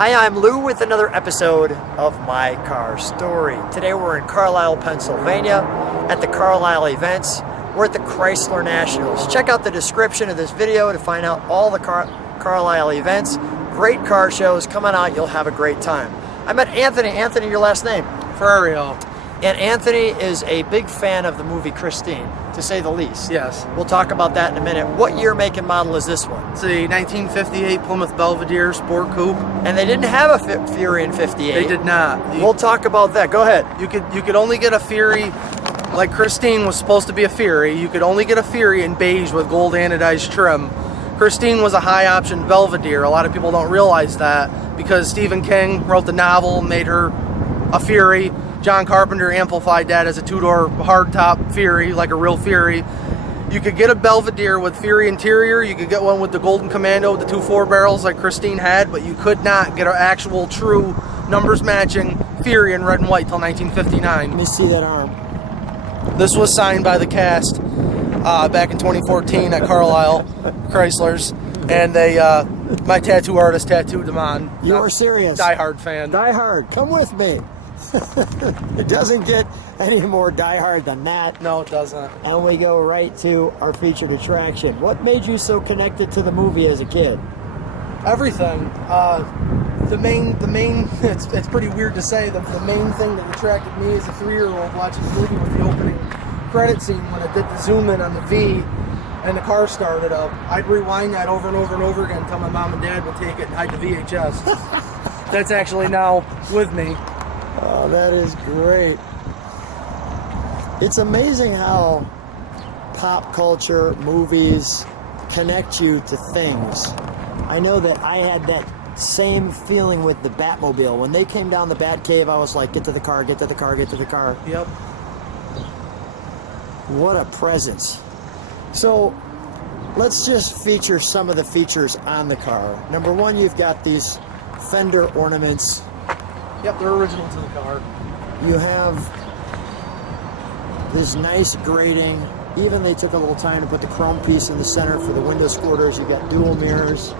Hi, I'm Lou with another episode of My Car Story. Today we're in Carlisle, Pennsylvania at the Carlisle events. We're at the Chrysler Nationals. Check out the description of this video to find out all the Carlisle events. Great car shows. Come on out, you'll have a great time. I met Anthony. Anthony, your last name? Ferrario. And Anthony is a big fan of the movie Christine, to say the least. Yes. We'll talk about that in a minute. What year, make, and model is this one? It's a 1958 Plymouth Belvedere Sport Coupe. And they didn't have a Fury in 58. They did not. We'll talk about that. Go ahead. You could only get a Fury, like Christine was supposed to be a Fury. You could only get a Fury in beige with gold anodized trim. Christine was a high option Belvedere. A lot of people don't realize that because Stephen King wrote the novel, made her a Fury. John Carpenter amplified that as a two-door hardtop Fury, like a real Fury. You could get a Belvedere with Fury interior. You could get one with the Golden Commando with the 2 4-barrels like Christine had, but you could not get an actual true numbers matching Fury in red and white till 1959. Let me see that arm. This was signed by the cast back in 2014 at Carlisle Chryslers, and they my tattoo artist tattooed them on. You are serious? Die Hard fan. Die Hard, come with me. It doesn't get any more die-hard than that. No, it doesn't. And we go right to our featured attraction. What made you so connected to the movie as a kid? Everything. The main. It's pretty weird to say. The main thing that attracted me as a 3-year-old watching the movie was the opening credit scene when it did the zoom in on the V and the car started up. I'd rewind that over and over and over again until my mom and dad would take it and hide the VHS. That's actually now with me. Oh, that is great. It's amazing how pop culture, movies connect you to things. I know that I had that same feeling with the Batmobile. When they came down the Batcave, I was like, get to the car, get to the car, get to the car. Yep. What a presence. So let's just feature some of the features on the car. Number one, you've got these fender ornaments. Yep, they're original to the car. You have this nice grating. Even they took a little time to put the chrome piece in the center for the window squirters. You got dual mirrors.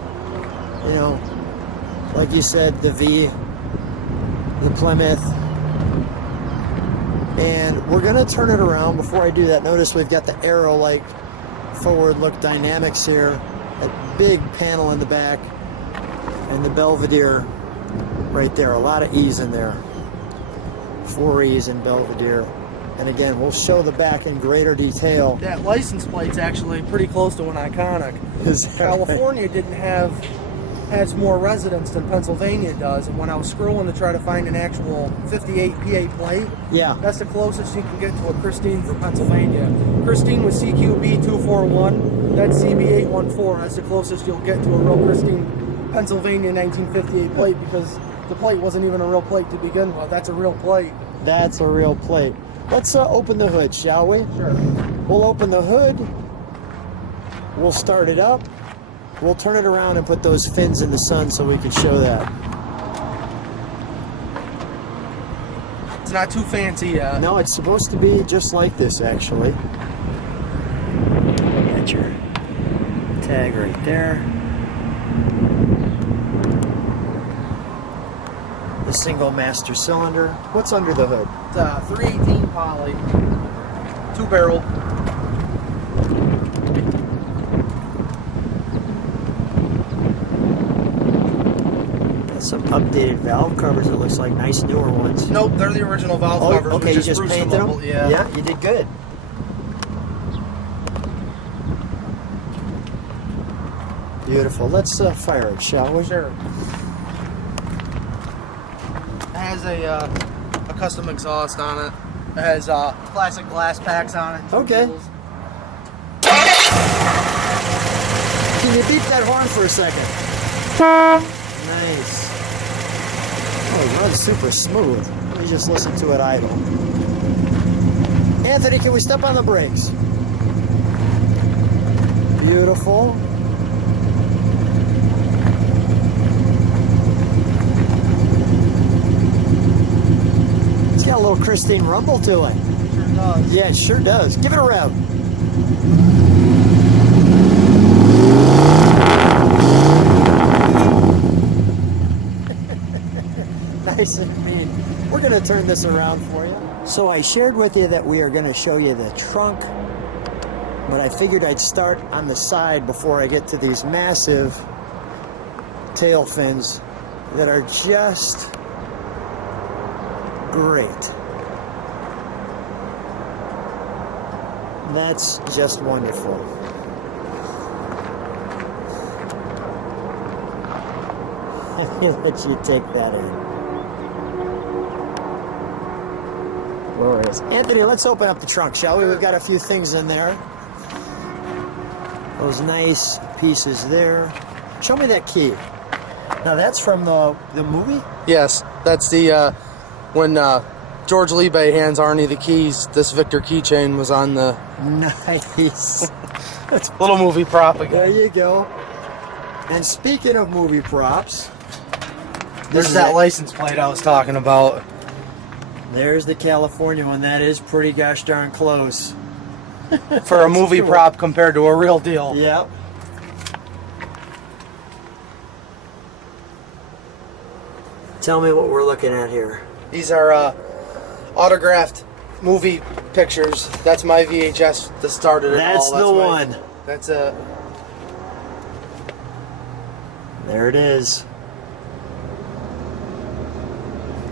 You know, like you said, the V, the Plymouth. And we're gonna turn it around. Before I do that, notice we've got the arrow-like forward look dynamics here. That big panel in the back. And the Belvedere right there, a lot of E's in there. 4 E's in Belvedere. And again, we'll show the back in greater detail. That license plate's actually pretty close to an iconic. California didn't has more residents than Pennsylvania does, and when I was scrolling to try to find an actual 58 PA plate, yeah, that's the closest you can get to a Christine for Pennsylvania. Christine was CQB 241, that's CB 814. That's the closest you'll get to a real Christine Pennsylvania 1958 plate, because the plate wasn't even a real plate to begin with. That's a real plate. That's a real plate. Let's open the hood, shall we? Sure. We'll open the hood. We'll start it up. We'll turn it around and put those fins in the sun so we can show that. It's not too fancy yet. No, it's supposed to be just like this, actually. Got your tag right there. The single master cylinder. What's under the hood? It's a 318 poly, 2-barrel. Got some updated valve covers. It looks like nice newer ones. Nope, they're the original valve covers. Okay, you just painted them? Yeah. Yeah, you did good. Beautiful. Let's fire it, shall we? Sure. It has a custom exhaust on it. It has classic glass packs on it. Okay. Can you beat that horn for a second? Nice. Oh, it runs super smooth. Let me just listen to it idle. Anthony, can we step on the brakes? Beautiful. It's got a little Christine rumble to it. Sure does. Yeah, it sure does. Give it a rev. nice and mean. We're gonna turn this around for you. So I shared with you that we are gonna show you the trunk, but I figured I'd start on the side before I get to these massive tail fins that are just great. That's just wonderful. Let you take that in. Glorious. Anthony, let's open up the trunk, shall we? We've got a few things in there. Those nice pieces there. Show me that key. Now that's from the movie? Yes, that's the when George Liebe hands Arnie the keys. This Victor keychain was on the Nice. That's little movie prop again. There you go. And speaking of movie props, There's that license plate I was talking about. There's the California one. That is pretty gosh darn close. For a movie prop compared to a real deal. Yep. Tell me what we're looking at here. These are autographed movie pictures. That's my VHS that started it That's all. the one. That's a. There it is.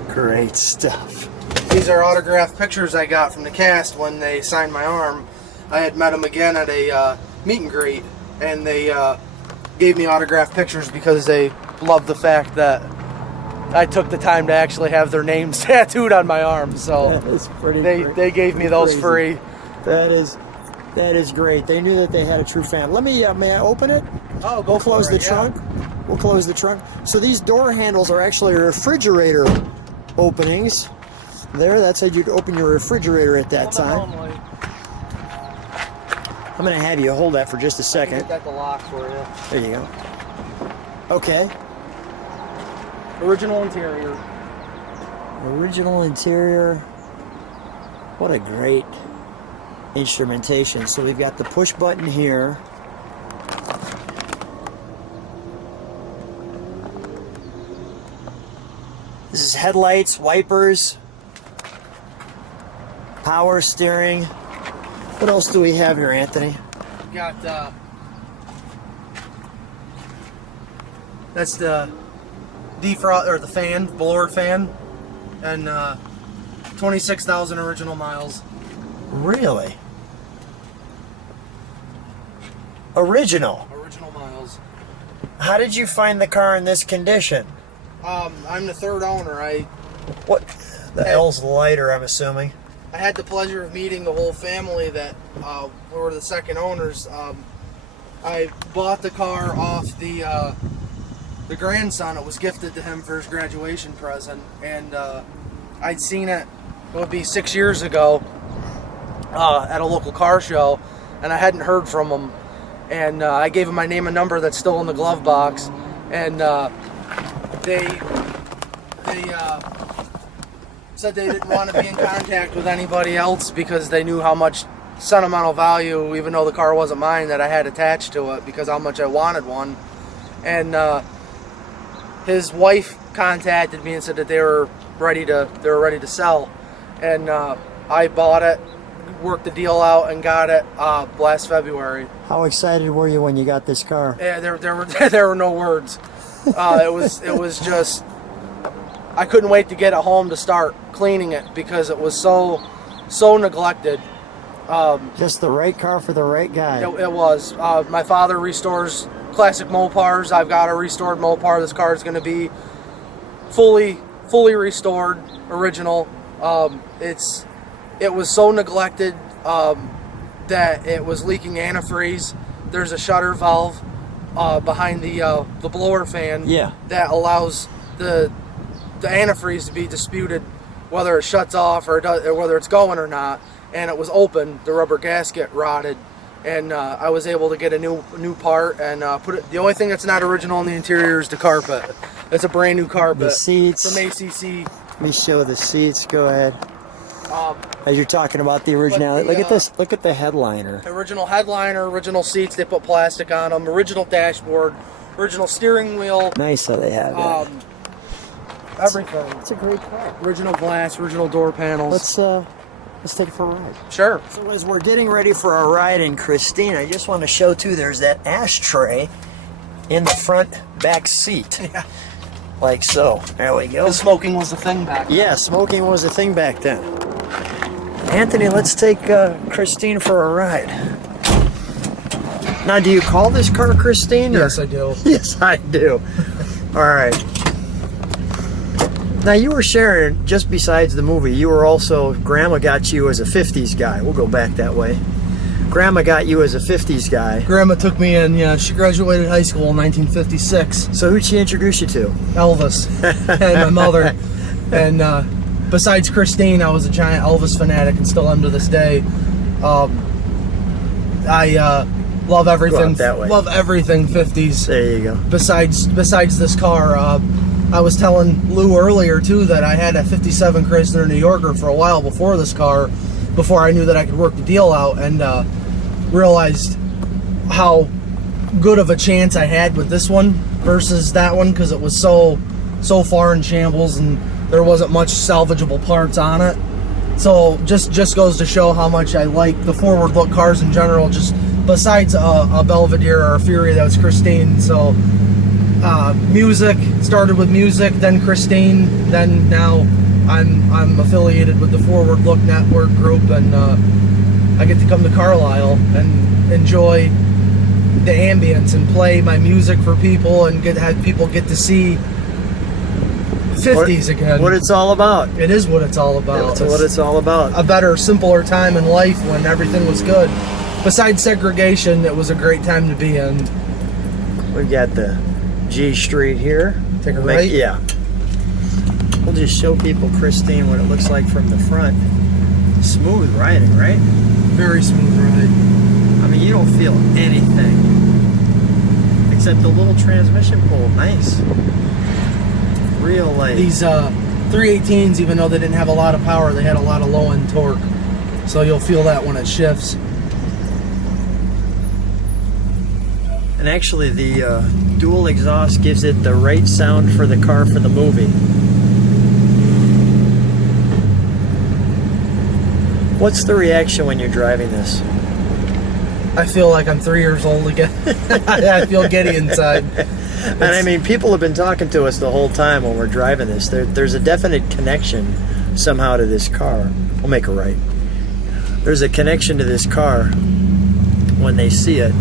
Great stuff. These are autographed pictures I got from the cast when they signed my arm. I had met them again at a meet and greet, and they gave me autographed pictures because they loved the fact that I took the time to actually have their names tattooed on my arm. So That is pretty they gave me those crazy. free. That is great. They knew that they had a true fan. Let me may I open it? Oh, go We'll close for the it, yeah. trunk. We'll close the trunk. So these door handles are actually refrigerator openings. There, that's how you'd open your refrigerator at that time. I'm going to have you hold that for just a second. Get the lock for you. There you go. Okay. Original interior. Original interior. What a great instrumentation. So we've got the push button here. This is headlights, wipers, power steering. What else do we have here, Anthony? We got that's the defrost or the fan, blower fan, and 26,000 original miles. Really? Original. Original miles. How did you find the car in this condition? I'm the third owner. What? The L's lighter, I'm assuming. I had the pleasure of meeting the whole family that were the second owners. I bought the car off the grandson. It was gifted to him for his graduation present, and I'd seen it. It would be 6 years ago at a local car show, and I hadn't heard from him. And I gave him my name and number that's still in the glove box, and they said they didn't want to be in contact with anybody else because they knew how much sentimental value, even though the car wasn't mine, that I had attached to it because how much I wanted one. And his wife contacted me and said that they were ready to sell, and I bought it, worked the deal out, and got it last February. How excited were you when you got this car? Yeah, there were no words. It was just, I couldn't wait to get it home to start cleaning it because it was so neglected. Just the right car for the right guy. It was. My father restores classic Mopars. I've got a restored Mopar. This car is going to be fully restored, original. It was so neglected that it was leaking antifreeze. There's a shutter valve behind the blower fan that allows the antifreeze to be disputed whether it shuts off or whether it's going or not. And it was open. The rubber gasket rotted, and I was able to get a new part and put it. The only thing that's not original in the interior is the carpet. It's a brand new carpet. The seats from ACC. Let me show the seats. Go ahead. As you're talking about the originality, look at this. Look at the headliner. Original headliner, original seats. They put plastic on them. Original dashboard, original steering wheel. Nice how they have that. everything. It's a great car. Original glass, original door panels. Let's take it for a ride. Sure. So as we're getting ready for our ride in Christine, I just want to show too, there's that ashtray in the front back seat. Yeah. Like so. There we go. The smoking was the thing back then. Yeah, smoking was a thing back then. Anthony, let's take Christine for a ride. Now, do you call this car Christine? Yes, I do. Yes, I do. All right. Now, you were sharing, just besides the movie, you were also, Grandma got you as a 50s guy. We'll go back that way. Grandma got you as a 50s guy. Grandma took me in, yeah. She graduated high school in 1956. So who'd she introduce you to? Elvis and my mother. And besides Christine, I was a giant Elvis fanatic and still am to this day. I love everything. That way. Love everything 50s. There you go. Besides this car, I was telling Lou earlier too that I had a 57 Chrysler New Yorker for a while before this car, before I knew that I could work the deal out, and realized how good of a chance I had with this one versus that one, because it was so far in shambles and there wasn't much salvageable parts on it. So just goes to show how much I like the forward look cars in general, just besides a Belvedere or a Fury that was Christine. So music, started with music, then Christine, then now I'm affiliated with the Forward Look Network group, and I get to come to Carlisle and enjoy the ambience and play my music for people and have people get to see 50s again. What it's all about. It is what it's all about. That's what it's all about. A better, simpler time in life when everything was good. Besides segregation, it was a great time to be in. We've got the G Street here. Take a right? Yeah. We'll just show people Christine what it looks like from the front. Smooth riding, right? Very smooth ride. I mean, you don't feel anything except the little transmission pull. Nice. Real light. These 318s, even though they didn't have a lot of power, they had a lot of low-end torque. So you'll feel that when it shifts. And actually, the dual exhaust gives it the right sound for the car for the movie. What's the reaction when you're driving this? I feel like I'm 3 years old again. I feel giddy inside. And I mean, people have been talking to us the whole time when we're driving this. There's a definite connection somehow to this car. We'll make a right. There's a connection to this car when they see it.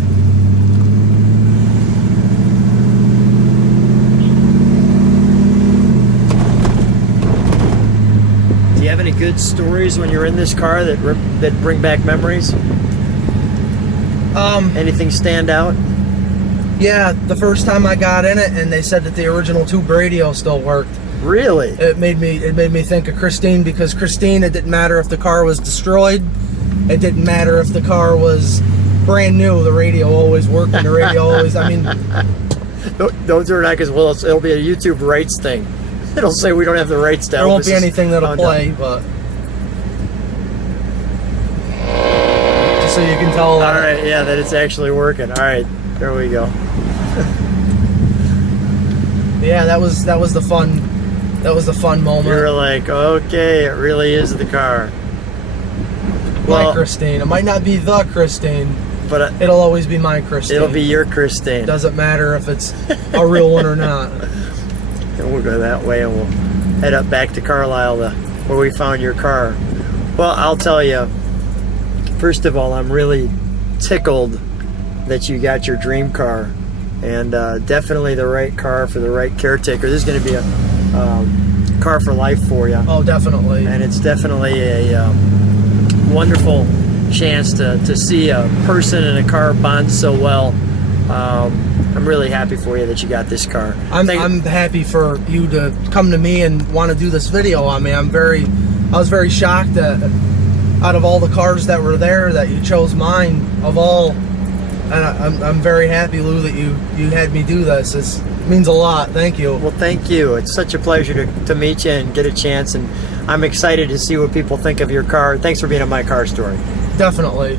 Do you have any good stories when you're in this car that bring back memories? Anything stand out? Yeah, the first time I got in it, and they said that the original tube radio still worked. Really? It made me think of Christine, because Christine, it didn't matter if the car was destroyed. It didn't matter if the car was brand new. The radio always worked, and the radio always. I mean, don't turn on, because it'll be a YouTube rights thing. It'll say we don't have the rights down. There won't be anything that'll play, but just so you can tell. All right, yeah, that it's actually working. All right, there we go. Yeah, that was the fun. That was the fun moment. You were like, okay, it really is the car. My Christine. It might not be the Christine, but it'll always be my Christine. It'll be your Christine. Doesn't matter if it's a real one or not. And we'll go that way, and we'll head up back to Carlisle, where we found your car. Well, I'll tell you, first of all, I'm really tickled that you got your dream car, and definitely the right car for the right caretaker. This is going to be a car for life for you. Oh, definitely. And it's definitely a wonderful chance to see a person and a car bond so well. I'm really happy for you that you got this car. I'm happy for you to come to me and want to do this video on me. I was very shocked that out of all the cars that were there, that you chose mine of all. And I'm very happy, Lou, that you had me do this. It means a lot. Thank you. Well, thank you. It's such a pleasure to meet you and get a chance. And I'm excited to see what people think of your car. Thanks for being on My Car Story. Definitely.